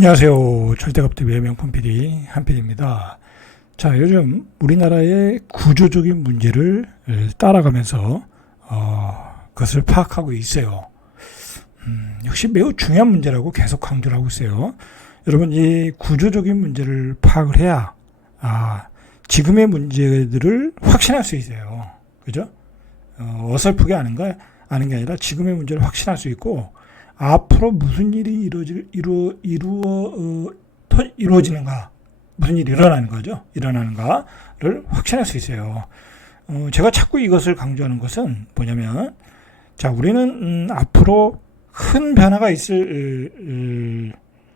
안녕하세요. 절대값TV의 명품 PD 한PD입니다. 자, 요즘 우리나라의 구조적인 문제를 따라가면서 그것을 파악하고 있어요. 역시 매우 중요한 문제라고 계속 강조를 하고 있어요. 여러분, 이 구조적인 문제를 파악을 해야 지금의 문제들을 확신할 수 있어요. 그죠? 어설프게 아는 게 아니라 지금의 문제를 확신할 수 있고, 앞으로 무슨 일이 이루어지는가, 무슨 일이 일어나는가를 확신할 수 있어요. 제가 자꾸 이것을 강조하는 것은 뭐냐면, 자, 우리는 앞으로 큰 변화가 있을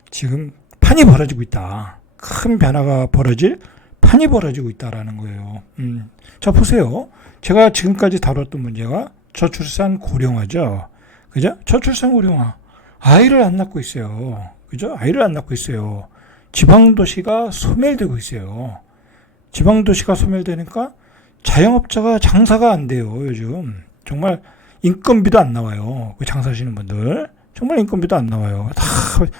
지금 판이 벌어지고 있다. 큰 변화가 벌어질 판이 벌어지고 있다라는 거예요. 자, 보세요. 제가 지금까지 다뤘던 문제가 저출산 고령화죠. 그죠? 저출산 고령화. 아이를 안 낳고 있어요. 그죠? 아이를 안 낳고 있어요. 지방도시가 소멸되고 있어요. 지방도시가 소멸되니까 자영업자가 장사가 안 돼요, 요즘. 정말 인건비도 안 나와요. 그 장사하시는 분들. 정말 인건비도 안 나와요. 다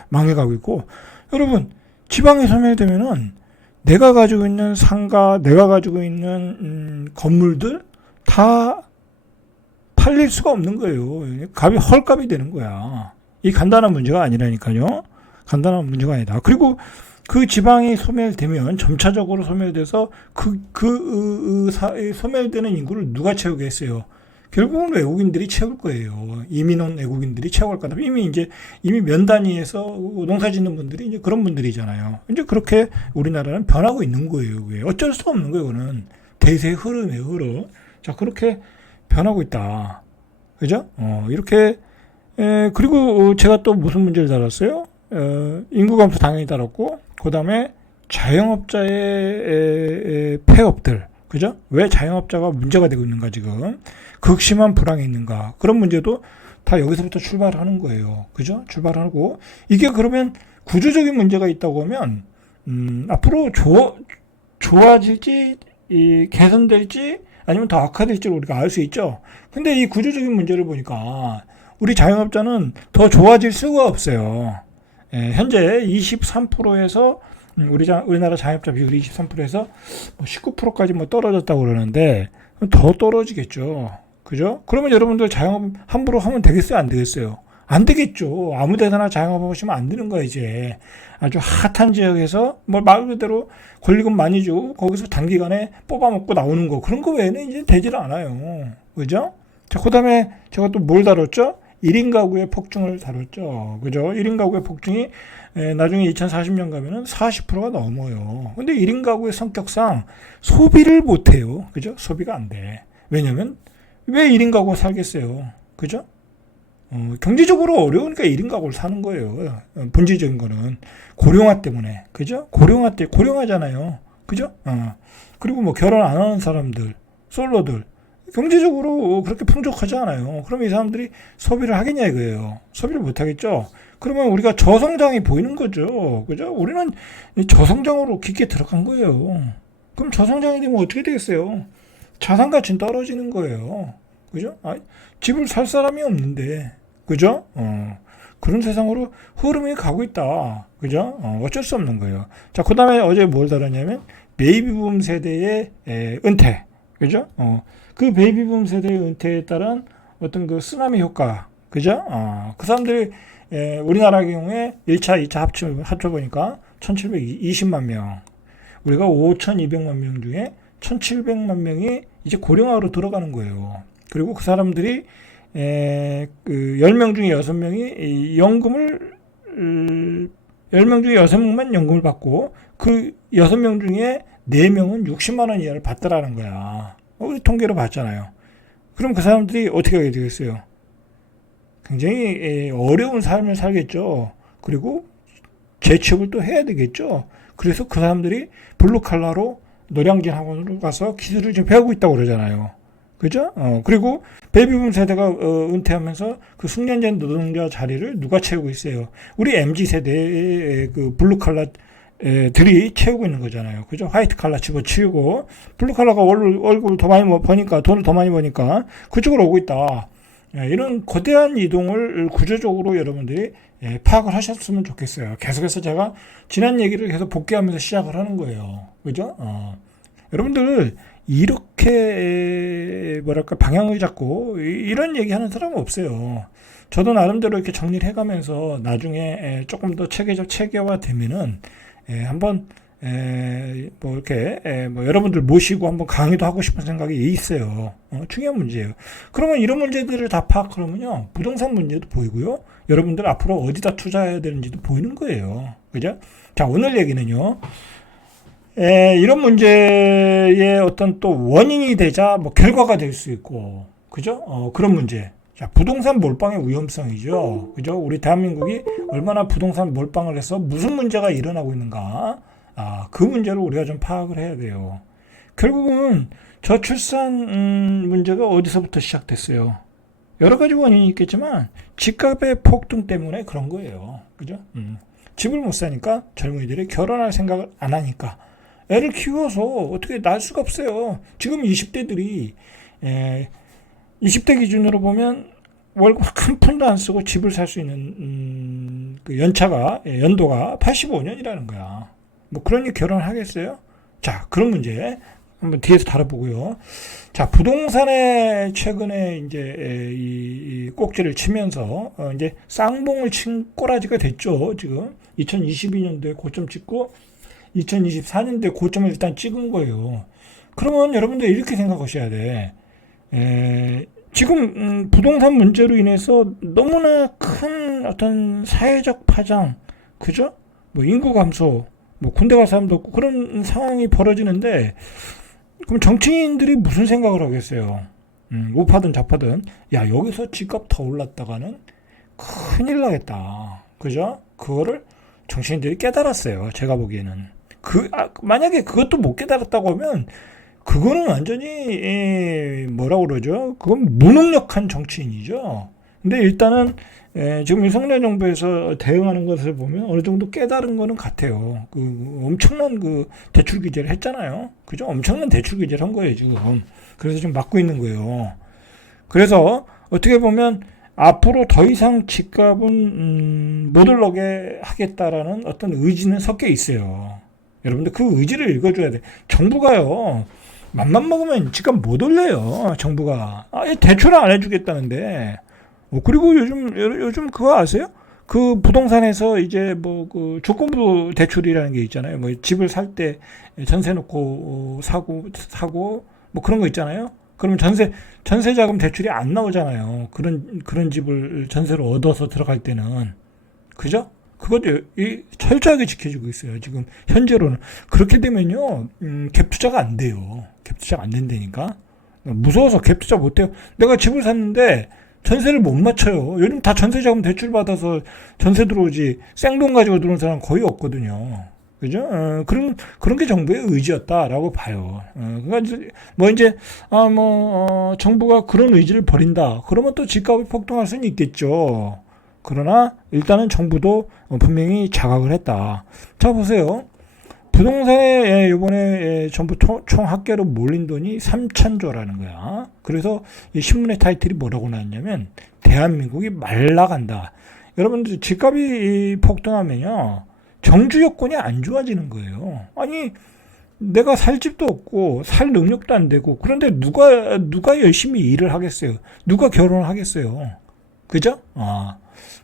망해가고 있고. 여러분, 지방이 소멸되면은 내가 가지고 있는 상가, 내가 가지고 있는 건물들 다 팔릴 수가 없는 거예요. 값이 헐값이 되는 거야. 이 간단한 문제가 아니라니까요. 간단한 문제가 아니다. 그리고 그 지방이 소멸되면 점차적으로 소멸돼서 소멸되는 인구를 누가 채우겠어요? 결국은 외국인들이 채울 거예요. 이민 온 외국인들이 채울 거다. 이미 면 단위에서 농사 짓는 분들이 이제 그런 분들이잖아요. 이제 그렇게 우리나라는 변하고 있는 거예요. 어쩔 수가 없는 거예요. 그거는 대세의 흐름이에요. 흐름. 자, 그렇게 변하고 있다. 그죠? 이렇게, 그리고 제가 또 무슨 문제를 다뤘어요? 인구 감소 당연히 다뤘고, 그 다음에 자영업자의 폐업들. 그죠? 왜 자영업자가 문제가 되고 있는가, 지금. 극심한 불황이 있는가. 그런 문제도 다 여기서부터 출발하는 거예요. 그죠? 출발하고, 이게 그러면 구조적인 문제가 있다고 하면, 앞으로 좋아질지, 개선될지, 아니면 더 악화될지를 우리가 알 수 있죠. 근데 이 구조적인 문제를 보니까 우리 자영업자는 더 좋아질 수가 없어요. 현재 23%에서 우리나라 자영업자 비율이 23%에서 19%까지 떨어졌다고 그러는데 더 떨어지겠죠. 그죠? 그러면 여러분들 자영업 함부로 하면 되겠어요? 안 되겠어요? 안 되겠죠. 아무 데서나 자영업 하시면 안 되는 거야, 이제. 아주 핫한 지역에서, 말 그대로 권리금 많이 주고, 거기서 단기간에 뽑아먹고 나오는 거. 그런 거 외에는 이제 되질 않아요. 그죠? 자, 그 다음에 제가 또 뭘 다뤘죠? 1인 가구의 폭증을 다뤘죠. 그죠? 1인 가구의 폭증이, 나중에 2040년 가면은 40%가 넘어요. 근데 1인 가구의 성격상 소비를 못 해요. 그죠? 소비가 안 돼. 왜냐면, 왜 1인 가구가 살겠어요? 그죠? 경제적으로 어려우니까 1인 가구를 사는 거예요. 본질적인 거는. 고령화 때문에. 그죠? 고령화잖아요. 그죠? 그리고 결혼 안 하는 사람들, 솔로들. 경제적으로 그렇게 풍족하지 않아요. 그럼 이 사람들이 소비를 하겠냐 이거예요. 소비를 못 하겠죠? 그러면 우리가 저성장이 보이는 거죠. 그죠? 우리는 저성장으로 깊게 들어간 거예요. 그럼 저성장이 되면 어떻게 되겠어요? 자산 가치는 떨어지는 거예요. 그죠? 집을 살 사람이 없는데, 그죠? 그런 세상으로 흐름이 가고 있다. 그죠? 어쩔 수 없는 거예요. 자, 그 다음에 어제 뭘 다뤘냐면, 베이비붐 세대의 은퇴. 그죠? 그 베이비붐 세대의 은퇴에 따른 어떤 그 쓰나미 효과. 그죠? 그 사람들이, 우리나라 경우에 1차, 2차 합쳐보니까 1720만 명. 우리가 5200만 명 중에 1700만 명이 이제 고령화로 들어가는 거예요. 그리고 그 사람들이 10명 중에 6명이 연금을 10명 중에 6명만 연금을 받고 그 6명 중에 4명은 60만 원 이하를 받더라는 거야. 우리 통계로 봤잖아요. 그럼 그 사람들이 어떻게 하게 되겠어요? 굉장히 어려운 삶을 살겠죠. 그리고 재취업을 또 해야 되겠죠. 그래서 그 사람들이 블루칼라로 노량진 학원으로 가서 기술을 지금 배우고 있다고 그러잖아요. 그죠? 그리고 베이비붐 세대가 은퇴하면서 그 숙련된 노동자 자리를 누가 채우고 있어요? 우리 MZ 세대의 그 블루칼라 들이 채우고 있는 거잖아요. 그죠? 화이트 칼라 집어치우고 블루칼라가 월급을 더 많이 버니까 돈을 더 많이 버니까 그쪽으로 오고 있다. 이런 거대한 이동을 구조적으로 여러분들이 파악을 하셨으면 좋겠어요. 계속해서 제가 지난 얘기를 계속 복귀하면서 시작을 하는 거예요. 그죠? 여러분들 이렇게 뭐랄까 방향을 잡고 이런 얘기하는 사람은 없어요. 저도 나름대로 이렇게 정리를 해가면서 나중에 조금 더 체계화 되면은 한번 뭐 이렇게 뭐 여러분들 모시고 한번 강의도 하고 싶은 생각이 있어요. 중요한 문제예요. 그러면 이런 문제들을 다 파악하면요, 부동산 문제도 보이고요, 여러분들 앞으로 어디다 투자해야 되는지도 보이는 거예요. 그죠? 자, 오늘 얘기는요, 이런 문제의 어떤 또 원인이 되자 뭐 결과가 될 수 있고, 그죠? 그런 문제. 자, 부동산 몰빵의 위험성이죠. 그죠? 우리 대한민국이 얼마나 부동산 몰빵을 해서 무슨 문제가 일어나고 있는가. 그 문제를 우리가 좀 파악을 해야 돼요. 결국은 저출산 문제가 어디서부터 시작됐어요? 여러 가지 원인이 있겠지만 집값의 폭등 때문에 그런 거예요. 그죠? 집을 못 사니까 젊은이들이 결혼할 생각을 안 하니까 애를 키워서 어떻게 낳을 수가 없어요. 지금 20대들이 20대 기준으로 보면 월급 한 푼도 안 쓰고 집을 살 수 있는 그 연도가 85년이라는 거야. 뭐 그러니 결혼을 하겠어요? 자, 그런 문제 한번 뒤에서 다뤄보고요. 자, 부동산에 최근에 이제 이 꼭지를 치면서 이제 쌍봉을 친 꼬라지가 됐죠. 지금 2022년도에 고점 찍고 2024년도에 고점을 일단 찍은 거예요. 그러면 여러분들 이렇게 생각하셔야 돼. 지금 부동산 문제로 인해서 너무나 큰 어떤 사회적 파장, 그죠? 뭐 인구 감소, 뭐 군대 갈 사람도 없고 그런 상황이 벌어지는데, 그럼 정치인들이 무슨 생각을 하겠어요? 우파든 좌파든, 야, 여기서 집값 더 올랐다가는 큰일 나겠다. 그죠? 그거를 정치인들이 깨달았어요. 제가 보기에는. 만약에 그것도 못 깨달았다고 하면, 그거는 완전히, 뭐라고 그러죠? 그건 무능력한 정치인이죠. 근데 일단은, 지금 윤석열 정부에서 대응하는 것을 보면 어느 정도 깨달은 거는 같아요. 엄청난 대출 규제를 했잖아요. 그죠? 엄청난 대출 규제를 한 거예요, 지금. 그래서 지금 막고 있는 거예요. 그래서 어떻게 보면 앞으로 더 이상 집값은 못 올라게 하겠다라는 어떤 의지는 섞여 있어요. 여러분들 그 의지를 읽어줘야 돼. 정부가요, 맘만 먹으면 집값 못 올려요. 정부가 대출을 안 해주겠다는데. 그리고 요즘 그거 아세요? 그 부동산에서 이제 그 조건부 대출이라는 게 있잖아요. 뭐 집을 살 때 전세 놓고 사고 뭐 그런 거 있잖아요. 그러면 전세 자금 대출이 안 나오잖아요. 그런 집을 전세로 얻어서 들어갈 때는. 그죠? 그것도 철저하게 지켜주고 있어요. 지금 현재로는. 그렇게 되면요, 갭 투자가 안 돼요. 갭 투자가 안 된다니까. 무서워서 갭 투자 못 해요. 내가 집을 샀는데 전세를 못 맞춰요. 요즘 다 전세자금 대출 받아서 전세 들어오지, 생돈 가지고 들어온 사람 거의 없거든요. 그죠? 그런 게 정부의 의지였다라고 봐요. 그러니까 뭐 이제 정부가 그런 의지를 버린다. 그러면 또 집값이 폭등할 수는 있겠죠. 그러나 일단은 정부도 분명히 자각을 했다. 자, 보세요. 부동산에 이번에 정부 총 합계로 몰린 돈이 3천조라는 거야. 그래서 이 신문의 타이틀이 뭐라고 나왔냐면, 대한민국이 말라간다. 여러분들 집값이 폭등하면요, 정주 여건이 안 좋아지는 거예요. 아니, 내가 살 집도 없고 살 능력도 안 되고, 그런데 누가 열심히 일을 하겠어요? 누가 결혼을 하겠어요? 그죠?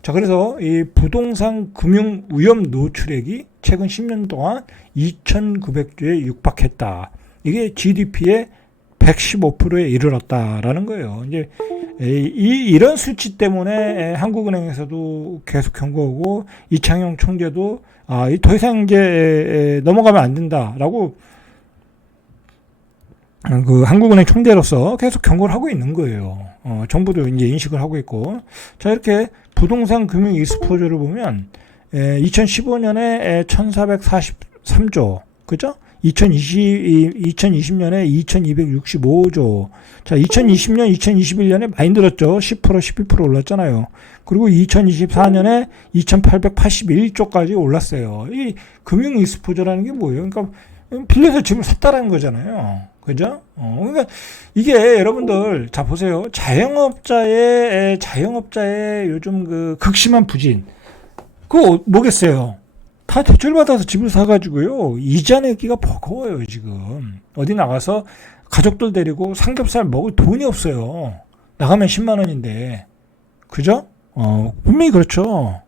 자, 그래서 이 부동산 금융 위험 노출액이 최근 10년 동안 2,900조에 육박했다. 이게 GDP의 115%에 이르렀다라는 거예요. 이제 이런 수치 때문에 한국은행에서도 계속 경고하고, 이창용 총재도 더 이상 이제 넘어가면 안 된다라고 그 한국은행 총재로서 계속 경고를 하고 있는 거예요. 정부도 이제 인식을 하고 있고. 자, 이렇게 부동산 금융 익스포저를 보면 2015년에 1,443조, 그죠? 2020년에 2,265조. 자, 2020년, 2021년에 많이 늘었죠. 10%, 12% 올랐잖아요. 그리고 2024년에 2,881조까지 올랐어요. 이 금융 익스포저라는 게 뭐예요? 그러니까 빌려서 집을 샀다라는 거잖아요. 그죠? 그러니까 이게 여러분들, 자, 보세요. 자영업자의 요즘 극심한 부진. 그거 뭐겠어요? 다 대출받아서 집을 사가지고요. 이자 내기가 버거워요, 지금. 어디 나가서 가족들 데리고 삼겹살 먹을 돈이 없어요. 나가면 10만 원인데. 그죠? 분명히 그렇죠.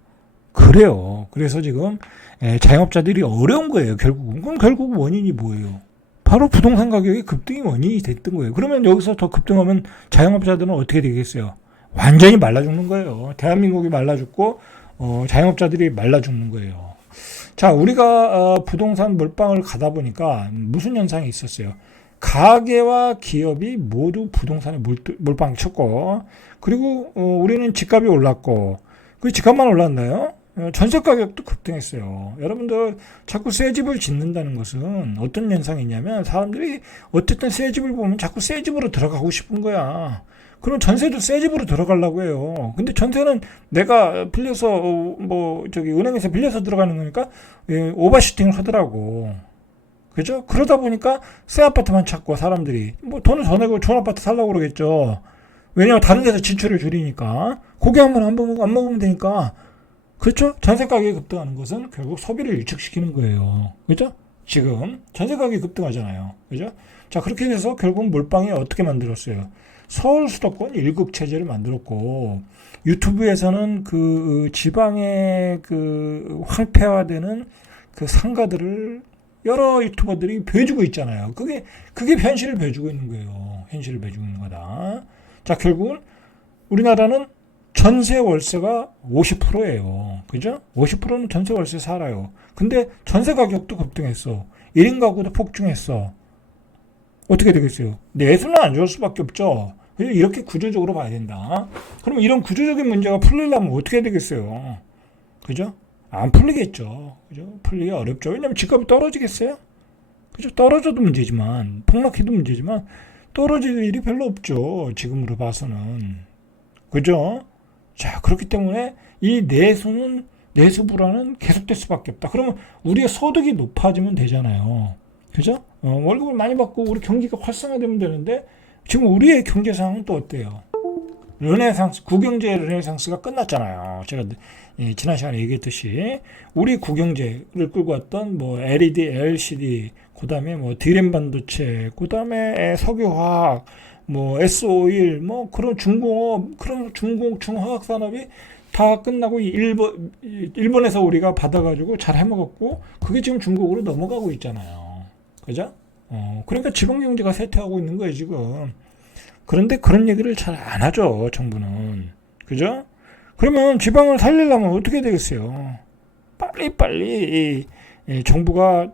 그래요. 그래서 지금 자영업자들이 어려운 거예요, 결국은. 그럼 결국 원인이 뭐예요? 바로 부동산 가격의 급등이 원인이 됐던 거예요. 그러면 여기서 더 급등하면 자영업자들은 어떻게 되겠어요? 완전히 말라 죽는 거예요. 대한민국이 말라 죽고 자영업자들이 말라 죽는 거예요. 자, 우리가 부동산 몰빵을 가다 보니까 무슨 현상이 있었어요? 가계와 기업이 모두 부동산에 몰빵 쳤고, 그리고 우리는 집값이 올랐고, 그 집값만 올랐나요? 전세 가격도 급등했어요. 여러분들 자꾸 새 집을 짓는다는 것은 어떤 현상이냐면 사람들이 어쨌든 새 집을 보면 자꾸 새 집으로 들어가고 싶은 거야. 그럼 전세도 새 집으로 들어가려고 해요. 근데 전세는 내가 빌려서 은행에서 빌려서 들어가는 거니까 오버슈팅을 하더라고. 그죠? 그러다 보니까 새 아파트만 찾고 사람들이 돈을 더 내고 좋은 아파트 살려고 그러겠죠. 왜냐면 다른 데서 지출을 줄이니까 고기 한 번 안 먹으면 되니까. 그렇죠? 전세 가격이 급등하는 것은 결국 소비를 위축시키는 거예요. 그죠? 지금 전세 가격이 급등하잖아요. 그죠? 자, 그렇게 돼서 결국 몰빵이 어떻게 만들었어요? 서울 수도권 1급 체제를 만들었고, 유튜브에서는 그 지방의 그 황폐화되는 그 상가들을 여러 유튜버들이 보여주고 있잖아요. 그게 현실을 보여주고 있는 거예요. 현실을 보여주고 있는 거다. 자, 결국은 우리나라는 전세 월세가 50%예요. 그죠? 50%는 전세 월세 살아요. 근데 전세 가격도 급등했어. 1인 가구도 폭증했어. 어떻게 되겠어요? 내수는 안 좋을 수밖에 없죠. 이렇게 구조적으로 봐야 된다. 그러면 이런 구조적인 문제가 풀리려면 어떻게 되겠어요? 그죠? 안 풀리겠죠. 그죠? 풀리기 어렵죠. 왜냐면 집값이 떨어지겠어요? 그죠? 떨어져도 문제지만, 폭락해도 문제지만, 떨어질 일이 별로 없죠. 지금으로 봐서는. 그죠? 자, 그렇기 때문에 이 내수 불안은 계속될 수밖에 없다. 그러면 우리의 소득이 높아지면 되잖아요. 그죠? 월급을 많이 받고 우리 경기가 활성화되면 되는데 지금 우리의 경제 상황은 또 어때요? 구경제 르네상스가 끝났잖아요. 제가 지난 시간에 얘기했듯이 우리 구경제를 끌고 왔던 LED, LCD, 그다음에 디램 반도체, 그다음에 석유화학, S-오일, 그런 중공업, 그런 중화학 산업이 다 끝나고 일본에서 우리가 받아가지고 잘 해먹었고, 그게 지금 중국으로 넘어가고 있잖아요. 그죠? 그러니까 지방 경제가 쇠퇴하고 있는 거예요, 지금. 그런데 그런 얘기를 잘 안 하죠, 정부는. 그죠? 그러면 지방을 살리려면 어떻게 되겠어요? 빨리 정부가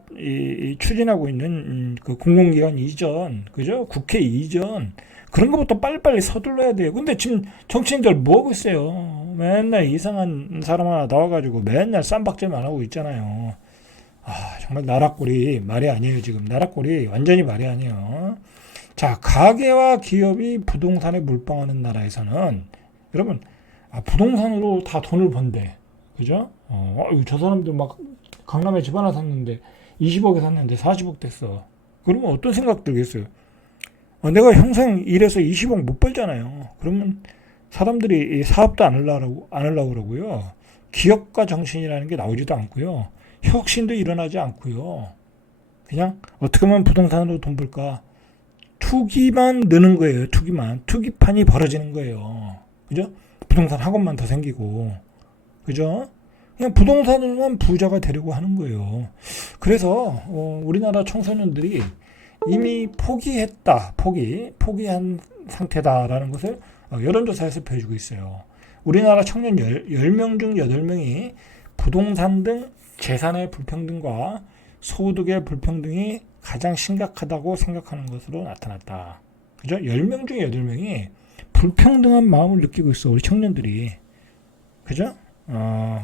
추진하고 있는 그 공공기관 이전, 그죠? 국회 이전, 그런 것부터 빨리빨리 서둘러야 돼요. 근데 지금 정치인들 뭐 하고 있어요? 맨날 이상한 사람 하나 나와가지고 맨날 쌈박질만 하고 있잖아요. 정말 나라꼴이 말이 아니에요, 지금. 나라꼴이 완전히 말이 아니에요. 자, 가계와 기업이 부동산에 몰빵하는 나라에서는, 여러분, 부동산으로 다 돈을 번대. 그죠? 저 사람들 막 강남에 집 하나 샀는데 20억에 샀는데 40억 됐어. 그러면 어떤 생각 들겠어요? 내가 평생 일해서 20억 못 벌잖아요. 그러면 사람들이 사업도 안 하려고 그러고요. 기업가 정신이라는 게 나오지도 않고요. 혁신도 일어나지 않고요. 그냥 어떻게 하면 부동산으로 돈 벌까? 투기만 느는 거예요. 투기판이 벌어지는 거예요. 그죠? 부동산 학원만 더 생기고. 그죠? 그냥 부동산으로만 부자가 되려고 하는 거예요. 그래서 우리나라 청소년들이 이미 포기한 상태다라는 것을 여론조사에서 보여주고 있어요. 우리나라 청년 10명 중 8명이 부동산 등 재산의 불평등과 소득의 불평등이 가장 심각하다고 생각하는 것으로 나타났다. 그죠? 10명 중 8명이 불평등한 마음을 느끼고 있어, 우리 청년들이. 그죠?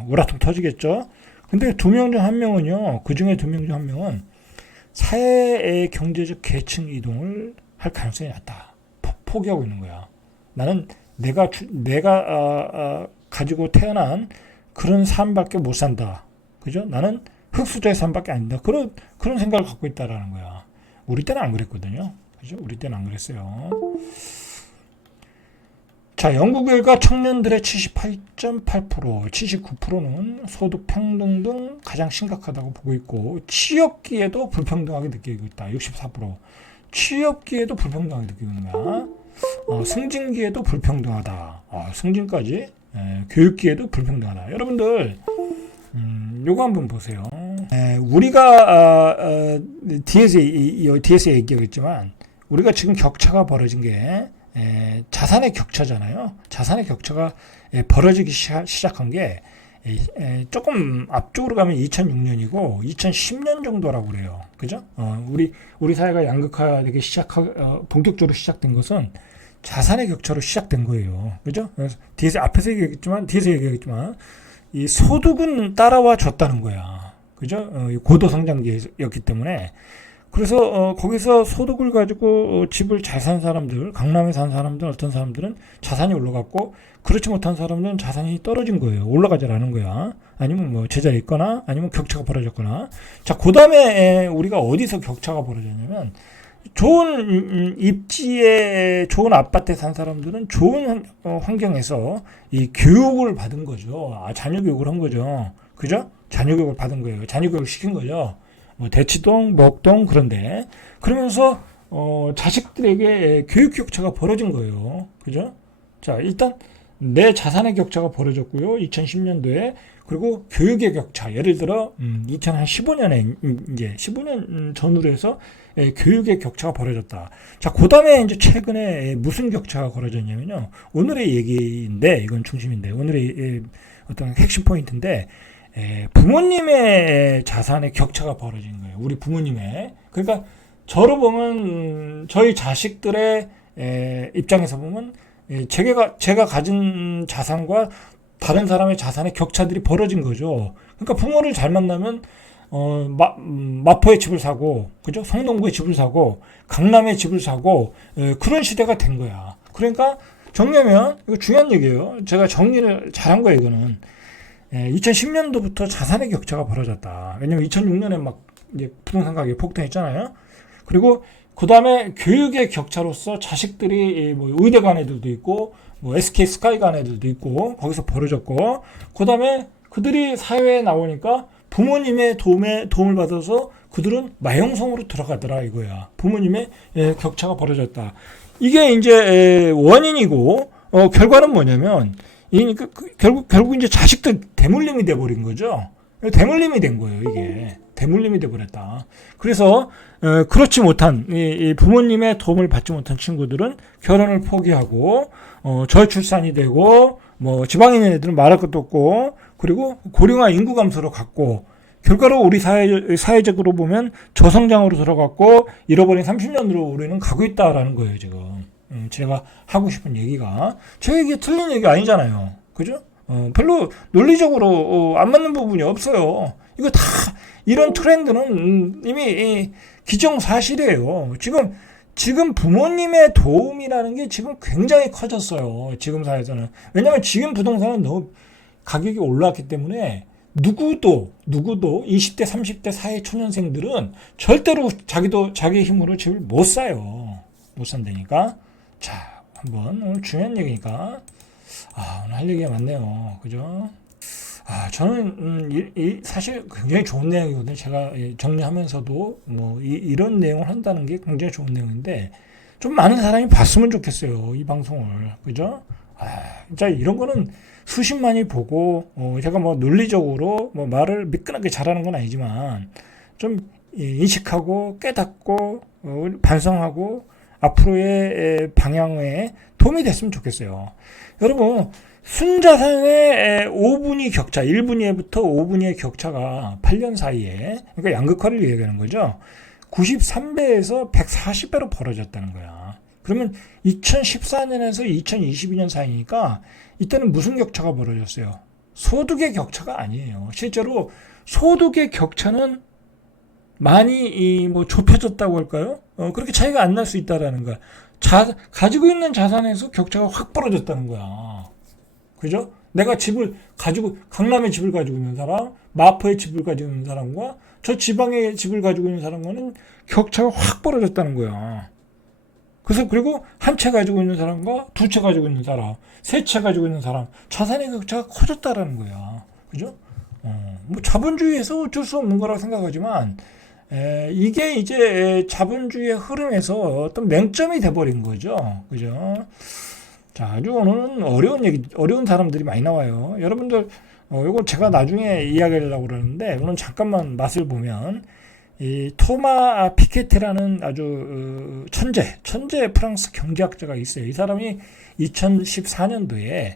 우라통 터지겠죠? 근데 2명 중 1명은요, 그 중에 2명 중 1명은 사회의 경제적 계층 이동을 할 가능성이 낮다. 포기하고 있는 거야. 나는 내가 가지고 태어난 그런 삶밖에 못 산다. 그죠? 나는 흙수저의 삶밖에 안 된다. 그런 생각을 갖고 있다라는 거야. 우리 때는 안 그랬거든요. 그죠? 우리 때는 안 그랬어요. 자, 연구 결과 청년들의 78.8%, 79%는 소득 평등 등 가장 심각하다고 보고 있고, 취업기에도 불평등하게 느끼고 있다. 64%. 취업기에도 불평등하게 느끼고 있는 거야. 승진기에도 불평등하다. 승진까지. 교육기에도 불평등하다. 여러분들, 요거 한번 보세요. 우리가, 뒤에서 얘기하겠지만, 우리가 지금 격차가 벌어진 게, 자산의 격차잖아요. 자산의 격차가 벌어지기 시작한 게 조금 앞쪽으로 가면 2006년이고 2010년 정도라고 그래요. 그죠? 우리 사회가 양극화되기 본격적으로 시작된 것은 자산의 격차로 시작된 거예요. 그죠? 뒤에서 얘기했지만 이 소득은 따라와 줬다는 거야. 그죠? 고도 성장기였기 때문에. 그래서 거기서 소득을 가지고 집을 잘 산 사람들, 강남에 산 사람들, 어떤 사람들은 자산이 올라갔고 그렇지 못한 사람들은 자산이 떨어진 거예요. 올라가지 않은 거야. 아니면 뭐 제자리에 있거나 아니면 격차가 벌어졌거나. 자, 그 다음에 우리가 어디서 격차가 벌어졌냐면 좋은 입지에 좋은 아파트에 산 사람들은 좋은 환경에서 이 교육을 받은 거죠. 자녀 교육을 한 거죠. 그죠? 자녀 교육을 받은 거예요. 자녀 교육을 시킨 거죠. 뭐 대치동, 먹동 그런데 그러면서 자식들에게 교육 격차가 벌어진 거예요. 그죠? 자, 일단 내 자산의 격차가 벌어졌고요. 2010년도에 그리고 교육의 격차. 예를 들어 2015년에 이제 15년 전후로 해서 교육의 격차가 벌어졌다. 자, 그다음에 이제 최근에 무슨 격차가 벌어졌냐면요. 오늘의 얘기인데 이건 중심인데 오늘의 어떤 핵심 포인트인데 부모님의 자산의 격차가 벌어진 거예요. 우리 부모님의. 그러니까 저로 보면 저희 자식들의 입장에서 보면 제가 가진 자산과 다른 사람의 자산의 격차들이 벌어진 거죠. 그러니까 부모를 잘 만나면 마포에 집을 사고, 그죠? 성동구에 집을 사고, 강남에 집을 사고 그런 시대가 된 거야. 그러니까 정리하면 이거 중요한 얘기예요. 제가 정리를 잘한 거예요. 이거는. 2010년도부터 자산의 격차가 벌어졌다. 왜냐면 2006년에 막 이제 부동산 가격이 폭등했잖아요. 그리고 그 다음에 교육의 격차로서 자식들이 뭐 의대 간 애들도 있고, 뭐 SK 스카이 간 애들도 있고, 거기서 벌어졌고, 그 다음에 그들이 사회에 나오니까 부모님의 도움을 받아서 그들은 마형성으로 들어가더라 이거야. 부모님의 격차가 벌어졌다. 이게 이제 원인이고, 결과는 뭐냐면, 결국 이제 자식들 대물림이 돼버린 거죠. 대물림이 된 거예요, 이게. 대물림이 돼버렸다. 그래서, 그렇지 못한, 이 부모님의 도움을 받지 못한 친구들은 결혼을 포기하고, 저출산이 되고, 뭐, 지방에 있는 애들은 말할 것도 없고, 그리고 고령화 인구 감소로 갔고, 결과로 우리 사회적으로 보면 저성장으로 들어갔고, 잃어버린 30년으로 우리는 가고 있다라는 거예요, 지금. 제가 하고 싶은 얘기가 제 얘기 틀린 얘기 아니잖아요. 그죠? 별로 논리적으로 안 맞는 부분이 없어요. 이거 다 이런 트렌드는 이미 기정사실이에요. 지금 부모님의 도움이라는 게 지금 굉장히 커졌어요. 지금 사회에서는. 왜냐하면 지금 부동산은 너무 가격이 올라왔기 때문에 누구도 20대 30대 사회 초년생들은 절대로 자기 힘으로 집을 못 사요. 못 산다니까. 자, 한번 오늘 중요한 얘기니까 오늘 할 얘기가 많네요. 그죠? 저는 사실 굉장히 좋은 내용이거든요. 제가 정리하면서도 뭐 이런 내용을 한다는 게 굉장히 좋은 내용인데 좀 많은 사람이 봤으면 좋겠어요. 이 방송을. 그죠? 진짜 이런 거는 수십만이 보고 제가 뭐 논리적으로 뭐 말을 미끈하게 잘하는 건 아니지만 좀 인식하고 깨닫고 반성하고 앞으로의 방향에 도움이 됐으면 좋겠어요. 여러분, 순자산의 5분위 격차, 1분위부터 5분위의 격차가 8년 사이에, 그러니까 양극화를 얘기하는 거죠. 93배에서 140배로 벌어졌다는 거야. 그러면 2014년에서 2022년 사이니까 이때는 무슨 격차가 벌어졌어요? 소득의 격차가 아니에요. 실제로 소득의 격차는 많이 뭐 좁혀졌다고 할까요? 그렇게 차이가 안 날 수 있다라는 거야. 가지고 있는 자산에서 격차가 확 벌어졌다는 거야. 그죠? 내가 강남에 집을 가지고 있는 사람, 마포에 집을 가지고 있는 사람과 저 지방에 집을 가지고 있는 사람과는 격차가 확 벌어졌다는 거야. 그래서 그리고 한 채 가지고 있는 사람과 두 채 가지고 있는 사람, 세 채 가지고 있는 사람, 자산의 격차가 커졌다라는 거야. 그죠? 뭐 자본주의에서 어쩔 수 없는 거라고 생각하지만 이게 이제 자본주의의 흐름에서 어떤 맹점이 돼버린 거죠. 그죠? 자, 아주 오늘은 어려운 얘기, 어려운 사람들이 많이 나와요. 여러분들, 이건 제가 나중에 이야기하려고 그러는데, 오늘 잠깐만 맛을 보면, 이 토마 피케티라는 아주 천재 프랑스 경제학자가 있어요. 이 사람이 2014년도에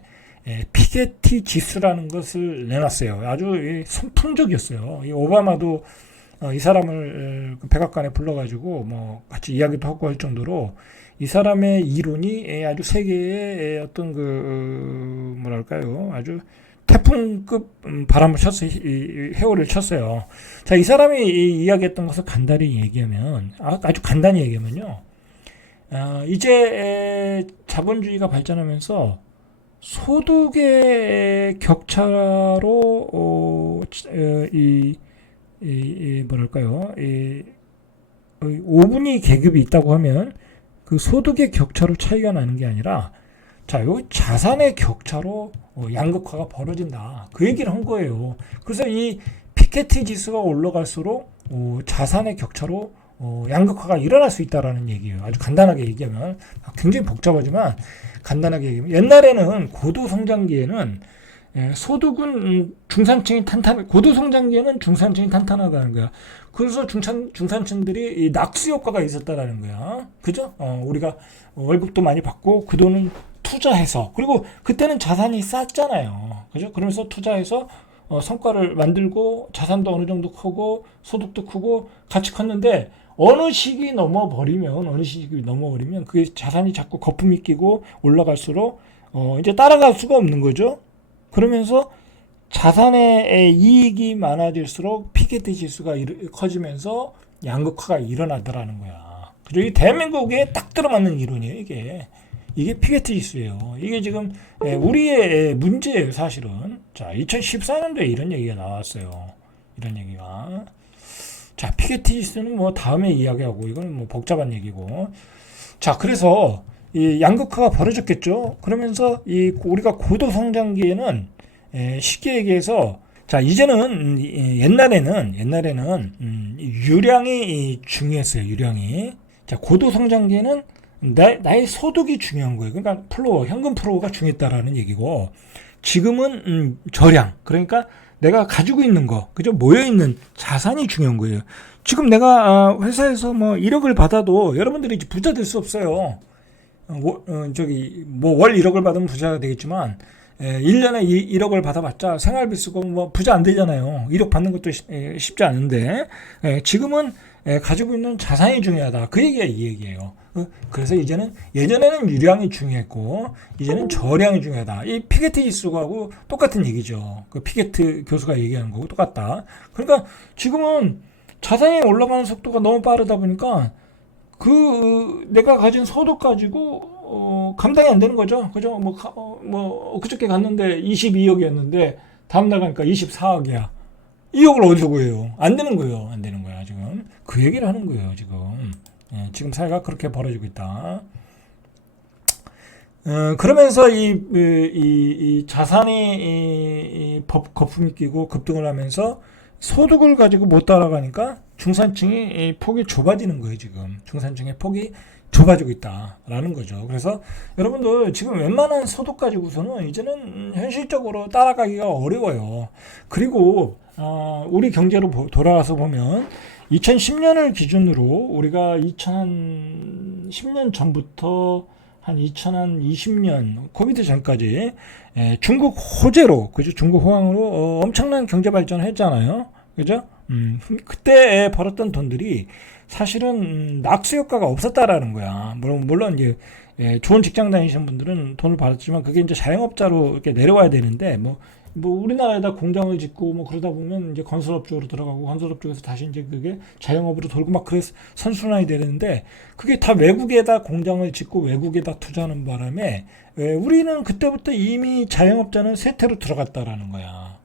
피게티 지수라는 것을 내놨어요. 아주 선풍적이었어요. 이 오바마도 이 사람을 백악관에 불러가지고 뭐 같이 이야기도 하고 할 정도로 이 사람의 이론이 아주 세계의 어떤 뭐랄까요, 아주 태풍급 바람을 쳤어요. 해오를 쳤어요. 자, 이 사람이 이야기했던 것을 간단히 얘기하면, 아주 간단히 얘기하면요. 이제 자본주의가 발전하면서 소득의 격차로 뭐랄까요, 5분위 계급이 있다고 하면 그 소득의 격차로 차이가 나는 게 아니라 자, 요 자산의 격차로 양극화가 벌어진다. 그 얘기를 한 거예요. 그래서 이 피케티 지수가 올라갈수록 자산의 격차로 양극화가 일어날 수 있다라는 얘기예요. 아주 간단하게 얘기하면 굉장히 복잡하지만 간단하게 얘기하면 옛날에는 고도 성장기에는 소득은 중산층이 고도 성장기에는 중산층이 탄탄하다는 거야. 그래서 중산층들이 이 낙수 효과가 있었다라는 거야. 그죠? 우리가 월급도 많이 받고 그 돈은 투자해서, 그리고 그때는 자산이 쌌잖아요. 그죠? 그러면서 투자해서 성과를 만들고 자산도 어느 정도 크고 소득도 크고 같이 컸는데 어느 시기 넘어버리면 그 자산이 자꾸 거품이 끼고 올라갈수록 이제 따라갈 수가 없는 거죠. 그러면서 자산의 이익이 많아질수록 피게티 지수가 커지면서 양극화가 일어나더라는 거야. 그리고 이 대한민국에 딱 들어맞는 이론이에요, 이게 피게티 지수예요. 이게 지금 우리의 문제예요, 사실은. 자, 2014년도에 이런 얘기가 나왔어요. 이런 얘기가. 자, 피게티 지수는 뭐 다음에 이야기하고, 이건 뭐 복잡한 얘기고. 자, 그래서 이 양극화가 벌어졌겠죠. 그러면서 우리가 고도 성장기에는 쉽게 얘기해서, 자, 이제는 옛날에는 유량이 중요했어요. 유량이. 자, 고도 성장기에는 나의 소득이 중요한 거예요. 그러니까 현금 플로우가 중요했다라는 얘기고, 지금은 저량, 그러니까 내가 가지고 있는 거, 그죠? 모여있는 자산이 중요한 거예요. 지금 내가 회사에서 뭐 1억을 받아도 여러분들이 이제 부자 될 수 없어요. 월 1억을 받으면 부자가 되겠지만 1년에 1억을 받아봤자 생활비 쓰고 뭐 부자 안 되잖아요. 1억 받는 것도 쉽지 않은데 지금은 가지고 있는 자산이 중요하다. 그 얘기가 이 얘기예요. 그래서 예전에는 유량이 중요했고 이제는 저량이 중요하다. 이 피게티 지수하고 똑같은 얘기죠. 그 피게트 교수가 얘기하는 거고 똑같다. 그러니까 지금은 자산이 올라가는 속도가 너무 빠르다 보니까 내가 가진 소득 가지고 감당이 안 되는 거죠. 그죠? 그저께 갔는데 22억이었는데 다음날 가니까 24억이야. 2억을 어디서 구해요? 안 되는 거예요. 지금. 그 얘기를 하는 거예요, 지금. 지금 사회가 그렇게 벌어지고 있다. 그러면서 이 자산이 거품이 끼고 급등을 하면서 소득을 가지고 못 따라가니까 중산층이 폭이 좁아지는 거예요, 지금. 중산층의 폭이 좁아지고 있다라는 거죠. 그래서 여러분들 지금 웬만한 소득 가지고서는 이제는 현실적으로 따라가기가 어려워요. 그리고 우리 경제로 돌아와서 보면 2010년을 기준으로 우리가 2010년 전부터 한 2020년 코비드 전까지 중국 호재로, 그죠? 중국 호황으로 엄청난 경제 발전을 했잖아요. 그죠? 그때 벌었던 돈들이 사실은 낙수 효과가 없었다라는 거야. 물론 이제 좋은 직장 다니시는 분들은 돈을 받았지만 그게 이제 자영업자로 이렇게 내려와야 되는데 뭐 우리나라에다 공장을 짓고 뭐 그러다 보면 이제 건설업 쪽으로 들어가고 건설업 쪽에서 다시 이제 그게 자영업으로 돌고 막 그래서 선순환이 되는데 그게 다 외국에다 공장을 짓고 외국에다 투자하는 바람에 우리는 그때부터 이미 자영업자는 쇠퇴로 들어갔다라는 거야.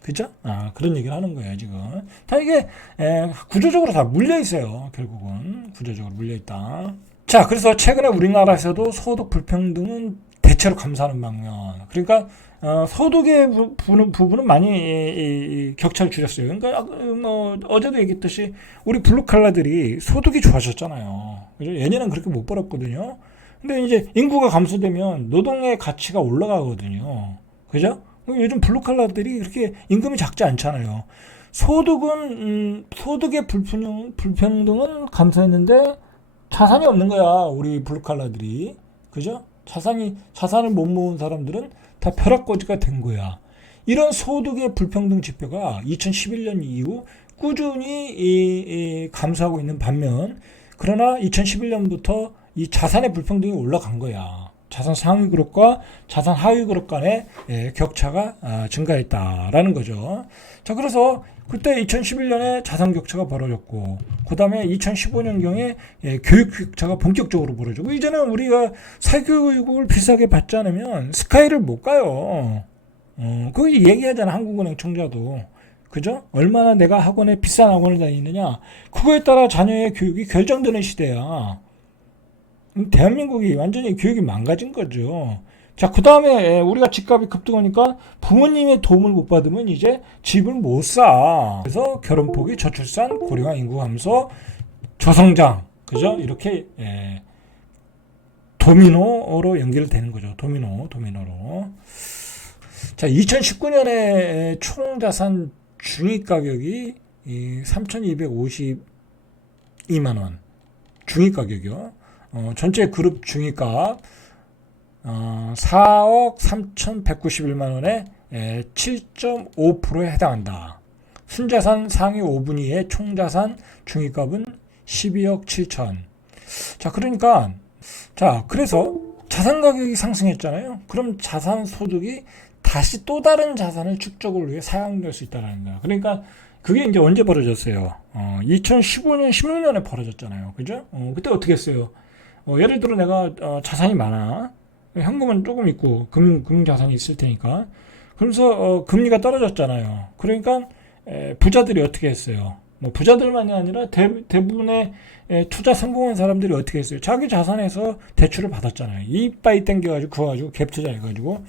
그죠? 그런 얘기를 하는 거예요, 지금. 다 이게 구조적으로 다 물려 있어요. 결국은 구조적으로 물려 있다. 자, 그래서 최근에 우리나라에서도 소득 불평등은 대체로 감소하는 방면. 그러니까 소득의 부분은 많이 격차를 줄였어요. 그러니까 뭐 어제도 얘기했듯이 우리 블루칼라들이 소득이 좋아졌잖아요. 그죠? 예전에는 그렇게 못 벌었거든요. 근데 이제 인구가 감소되면 노동의 가치가 올라가거든요. 그죠? 요즘 블루칼라들이 그렇게 임금이 작지 않잖아요. 소득의 불평등은 감소했는데 자산이 없는 거야, 우리 블루칼라들이. 그죠? 자산을 못 모은 사람들은 다 벼락거지가 된 거야. 이런 소득의 불평등 지표가 2011년 이후 꾸준히 감소하고 있는 반면, 그러나 2011년부터 이 자산의 불평등이 올라간 거야. 자산 상위 그룹과 자산 하위 그룹 간의 격차가 증가했다라는 거죠. 자, 그래서 그때 2011년에 자산 격차가 벌어졌고, 그 다음에 2015년경에 교육 격차가 본격적으로 벌어지고, 이제는 우리가 사교육을 비싸게 받지 않으면 스카이를 못 가요. 그거 얘기하잖아, 한국은행 총재도. 그죠? 얼마나 내가 비싼 학원을 다니느냐, 그거에 따라 자녀의 교육이 결정되는 시대야. 대한민국이 완전히 교육이 망가진 거죠. 자, 그 다음에 우리가 집값이 급등하니까 부모님의 도움을 못 받으면 이제 집을 못 사. 그래서 결혼 포기, 저출산, 고령화 인구 감소, 저성장, 그죠? 이렇게 도미노로 연결되는 거죠. 도미노로. 자, 2019년에 총 자산 중위 가격이 3,252만 원. 중위 가격이요. 전체 그룹 중위가 4억 3,191만 원에 7.5%에 해당한다. 순자산 상위 5분위의 총자산 중위값은 12억 7천. 그래서 자산 가격이 상승했잖아요. 그럼 자산 소득이 다시 또 다른 자산을 축적을 위해 사용될 수 있다는 거야. 그러니까 그게 이제 언제 벌어졌어요? 2015년, 16년에 벌어졌잖아요. 그죠? 그때 어떻게 했어요? 예를 들어 내가 자산이 많아. 현금은 조금 있고 금융자산이 있을 테니까. 그래서 금리가 떨어졌잖아요. 그러니까 부자들이 어떻게 했어요? 뭐 부자들만이 아니라 대부분의 투자 성공한 사람들이 어떻게 했어요? 자기 자산에서 대출을 받았잖아요. 이빠이 땡겨가지고 그거 가지고 갭 투자해가지고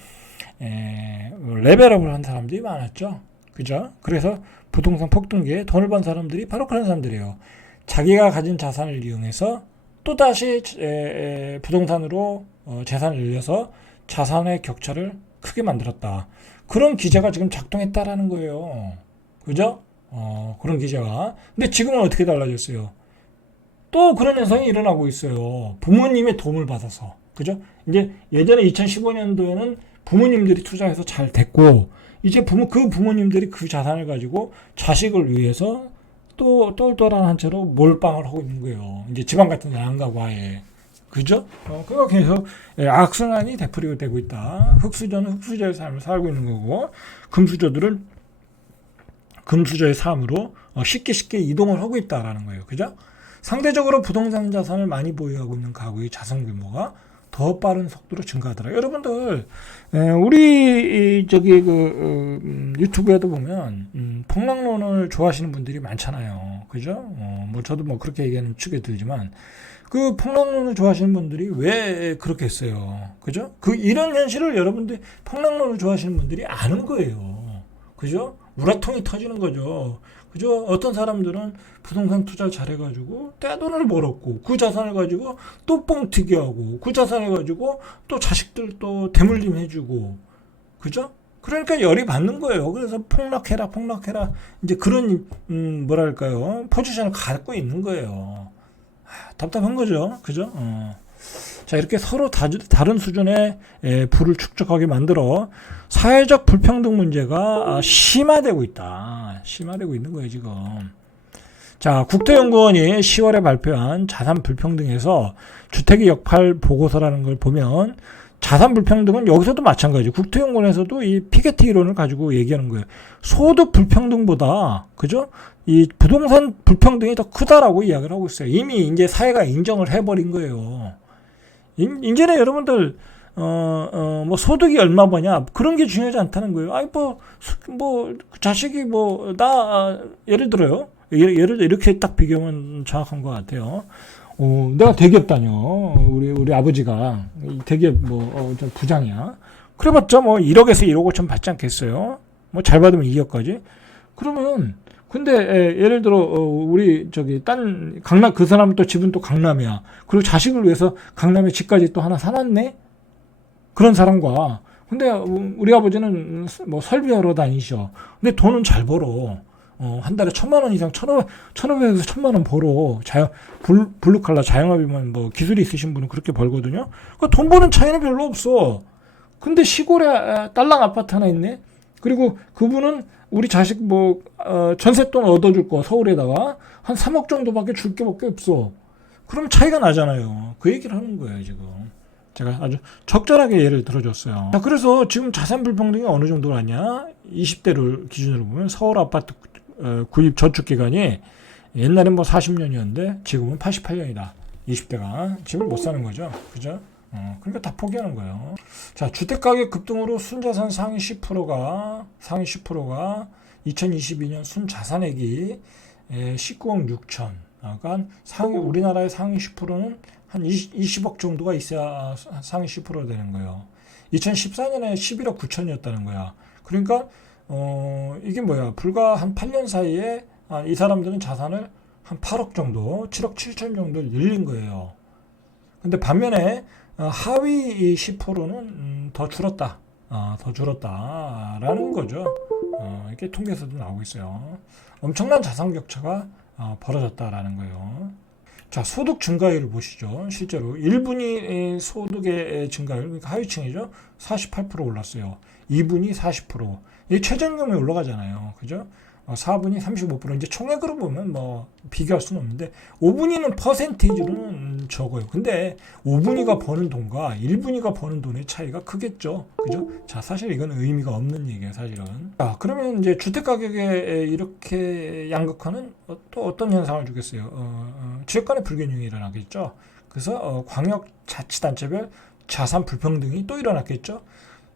레벨업을 한 사람들이 많았죠. 그죠? 그래서 부동산 폭등기에 돈을 번 사람들이 바로 그런 사람들이에요. 자기가 가진 자산을 이용해서 또다시 부동산으로 재산을 늘려서 자산의 격차를 크게 만들었다. 그런 기제가 지금 작동했다라는 거예요. 그죠? 그런 기제가. 근데 지금은 어떻게 달라졌어요? 또 그런 현상이 일어나고 있어요. 부모님의 도움을 받아서. 그죠? 이제 예전에 2015년도에는 부모님들이 투자해서 잘 됐고, 이제 그 부모님들이 그 자산을 가지고 자식을 위해서 또 똘똘한 채로 몰빵을 하고 있는 거예요. 이제 지방 같은 데 안 가고 아예. 그죠? 그렇게 해서 악순환이 되풀이가 되고 있다. 흑수저는 흑수저의 삶을 살고 있는 거고, 금수저들은 금수저의 삶으로 쉽게 이동을 하고 있다라는 거예요. 그죠? 상대적으로 부동산 자산을 많이 보유하고 있는 가구의 자산 규모가 더 빠른 속도로 증가하더라. 여러분들, 우리 유튜브에도 보면 폭락론을 좋아하시는 분들이 많잖아요. 그죠? 뭐 저도 뭐 그렇게 얘기하는 축에 들지만 그 폭락론을 좋아하시는 분들이 왜 그렇게 했어요? 그죠? 이런 현실을 여러분들 폭락론을 좋아하시는 분들이 아는 거예요. 그죠? 우라통이 터지는 거죠. 그죠? 어떤 사람들은 부동산 투자를 잘해가지고 떼돈을 벌었고, 그 자산을 가지고 또 뻥튀기 하고, 그 자산을 가지고 또 자식들 또 대물림 해주고, 그죠? 그러니까 열이 받는 거예요. 그래서 폭락해라. 이제 그런, 뭐랄까요. 포지션을 갖고 있는 거예요. 답답한 거죠. 그죠? 자, 이렇게 서로 다른 수준의 부를 축적하게 만들어 사회적 불평등 문제가 심화되고 있는 거예요, 지금. 자, 국토연구원이 10월에 발표한 자산 불평등에서 주택의 역할 보고서라는 걸 보면 자산 불평등은 여기서도 마찬가지죠. 국토연구원에서도 이 피게티 이론을 가지고 얘기하는 거예요. 소득 불평등보다, 그죠? 이 부동산 불평등이 더 크다라고 이야기를 하고 있어요. 이미 이제 사회가 인정을 해버린 거예요. 이제는 여러분들 뭐 소득이 얼마 버냐 그런 게 중요하지 않다는 거예요. 아니 뭐 자식이 예를 들어요. 예를 들어 이렇게 딱 비교하면 정확한 것 같아요. 내가 대기업 다녀. 우리 아버지가 대기업 좀 부장이야. 그래봤자 뭐 1억에서 1억 5천 받지 않겠어요? 뭐 잘 받으면 2억까지. 그러면 근데 예를 들어 우리 저기 딴 강남 그 사람 또 집은 또 강남이야. 그리고 자식을 위해서 강남에 집까지 또 하나 사놨네. 그런 사람과 근데 우리 아버지는 뭐 설비하러 다니셔. 근데 돈은 잘 벌어. 한 달에 1,000만 원 이상, 1,500에서 1,000만 원 벌어. 블루칼라 자영업이면 뭐 기술이 있으신 분은 그렇게 벌거든요. 그러니까 돈 버는 차이는 별로 없어. 근데 시골에 딸랑 아파트 하나 있네. 그리고 그분은 우리 자식 전세돈 얻어줄 거 서울에다가 한 3억 정도밖에 줄 게 없어. 그럼 차이가 나잖아요. 그 얘기를 하는 거예요, 지금. 제가 아주 적절하게 예를 들어줬어요. 자, 그래서 지금 자산 불평등이 어느 정도로 하냐? 20대를 기준으로 보면 서울 아파트 구입 저축 기간이 옛날엔 뭐 40년이었는데 지금은 88년이다. 20대가 집을 못 사는 거죠. 그죠? 그러니까 다 포기하는 거예요. 자, 주택가격 급등으로 순자산 상위 10%가 2022년 순자산액이 19억 6천. 그러니까 우리나라의 상위 10%는 한 20억 정도가 있어야 상위 10% 되는 거예요. 2014년에 11억 9천이었다는 거야. 그러니까 이게 뭐야? 불과 한 8년 사이에 이 사람들은 자산을 한 8억 정도, 7억 7천 정도 늘린 거예요. 근데 반면에 하위 10%는 더 줄었다. 더 줄었다라는 거죠. 이렇게 통계에서도 나오고 있어요. 엄청난 자산 격차가 벌어졌다라는 거예요. 자, 소득 증가율을 보시죠. 실제로 1분위 소득의 증가율, 그러니까 하위층이죠. 48% 올랐어요. 2분위 40%. 이 최저임금이 올라가잖아요. 그죠? 4분위 35%. 이제 총액으로 보면 뭐 비교할 수는 없는데 5분위는 퍼센테이지로는 적어요. 근데 5분위가 버는 돈과 1분위가 버는 돈의 차이가 크겠죠. 그죠? 자, 사실 이건 의미가 없는 얘기예요, 사실은. 자, 그러면 이제 주택 가격에 이렇게 양극화는 또 어떤 현상을 주겠어요? 지역 간의 불균형이 일어나겠죠. 그래서 광역 자치단체별 자산 불평등이 또 일어났겠죠.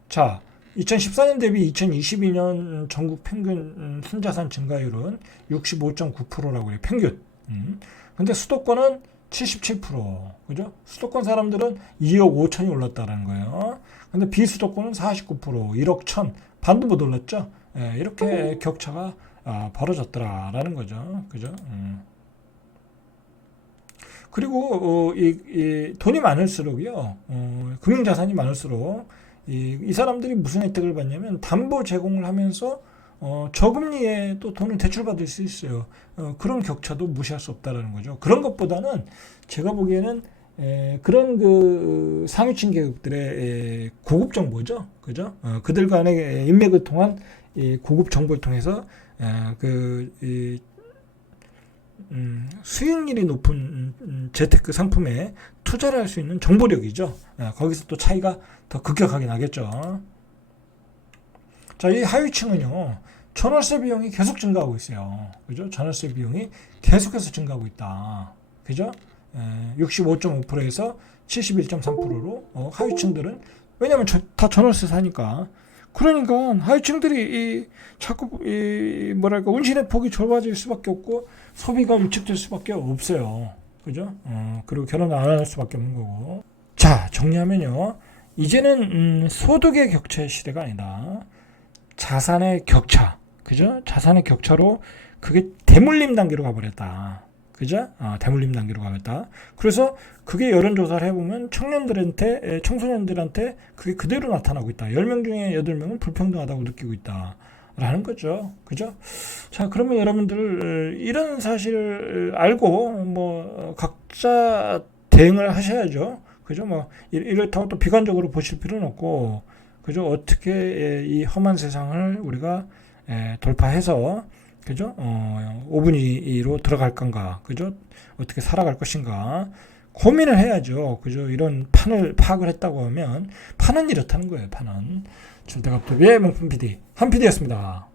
자, 2014년 대비 2022년 전국 평균 순자산 증가율은 65.9%라고 해요. 평균. 근데 수도권은 77%. 그죠? 수도권 사람들은 2억 5천이 올랐다는 거예요. 근데 비수도권은 49%, 1억 1천, 반도 못 올랐죠? 이렇게 격차가 벌어졌더라라는 거죠. 그죠? 그리고 이 돈이 많을수록요, 금융자산이 많을수록 이 사람들이 무슨 혜택을 받냐면 담보 제공을 하면서 저금리에 또 돈을 대출받을 수 있어요. 그런 격차도 무시할 수 없다라는 거죠. 그런 것보다는 제가 보기에는 그런 그 상위층 계급들의 고급 정보죠, 그죠? 그들 간의 인맥을 통한 고급 정보를 통해서 수익률이 높은 재테크 상품에 투자를 할 수 있는 정보력이죠. 거기서 또 차이가 더 급격하게 나겠죠. 자, 이 하위층은요, 전월세 비용이 계속 증가하고 있어요. 그죠? 전월세 비용이 계속해서 증가하고 있다. 그죠? 65.5%에서 71.3%로 하위층들은 왜냐하면 다 전월세 사니까. 그러니까 하위층들이 자꾸 뭐랄까 운신의 폭이 좁아질 수밖에 없고 소비가 위축될 수밖에 없어요. 그죠? 그리고 결혼을 안 할 수밖에 없는 거고. 자, 정리하면요. 이제는 소득의 격차의 시대가 아니다. 자산의 격차. 그죠? 자산의 격차로 그게 대물림 단계로 가버렸다. 그죠? 대물림 단계로 가버렸다. 그래서 그게 여론조사를 해보면 청소년들한테 그게 그대로 나타나고 있다. 10명 중에 8명은 불평등하다고 느끼고 있다. 라는 거죠. 그죠? 자, 그러면 여러분들 이런 사실을 알고 각자 대응을 하셔야죠. 그죠? 이렇다고 또 비관적으로 보실 필요는 없고, 그죠? 어떻게 이 험한 세상을 우리가 돌파해서, 그죠? 5분위로 들어갈 건가? 그죠? 어떻게 살아갈 것인가? 고민을 해야죠. 그죠? 이런 판을 파악을 했다고 하면, 판은 이렇다는 거예요, 판은. 절대값도비의 명품 PD, 한 PD였습니다.